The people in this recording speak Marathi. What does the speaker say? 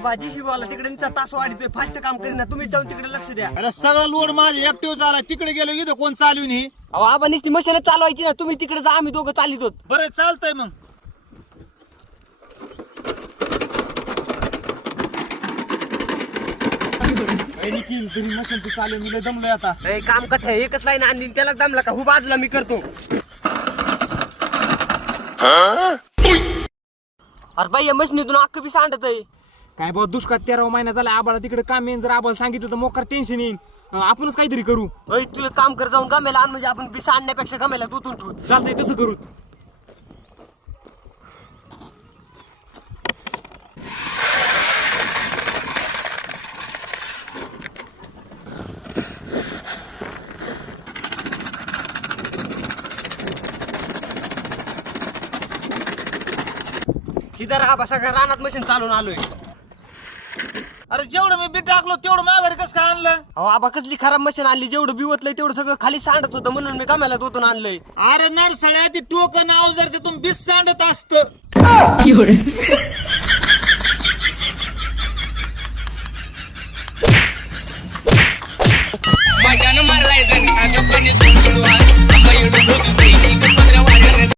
आबा जीसीबीवाला तिकडे नुसता तास वाढतोय, फास्ट काम करीना, तुम्ही जाऊन तिकडे लक्ष द्या. अरे सगळा लोड माझ्या एकटीव झाला, तिकडे गेलो इथं कोण चालवून ही. अहो आबा नुसती मशीन चालवायची ना, तुम्ही तिकडे जा, आम्ही दोघं चालित होत. बरं चालतंय मग. निखिल तरी मशीन तू चालू मी लय दमलोय आता. काम कठ आहे, एकच लाईन आणली त्याला दमला का, हो बाजूला मी करतो. अरे बाई या मशीनीतून अख्ख बी सांडत आहे. काय बाबा दुष्काळ 13 महिना झाला, आबाला तिकडे काम येईन, जर आबाला सांगितलं तर मोकार टेन्शन येईन. आपणच काहीतरी करू. तू एक काम कर, जाऊन गमेला आण, म्हणजे आपण बी सांडण्यापेक्षा गमेला दूतून ठेवू. चालतंय तसं करू. इधर आबा सगळ्या रानात मशीन चालून आलोय. अरे जेवढं मी बी टाकलो तेवढं माघारी कसं काय आणलं. अहो आबा कसली खराब मशीन आणली, जेवढं बिवतलंय तेवढं सगळं खाली सांडत होतं, म्हणून मी गमेला दूतून आणलंय. अरे नरसळ्या ती टोकन अवजार ते तुम्ही बीस सांडत असत.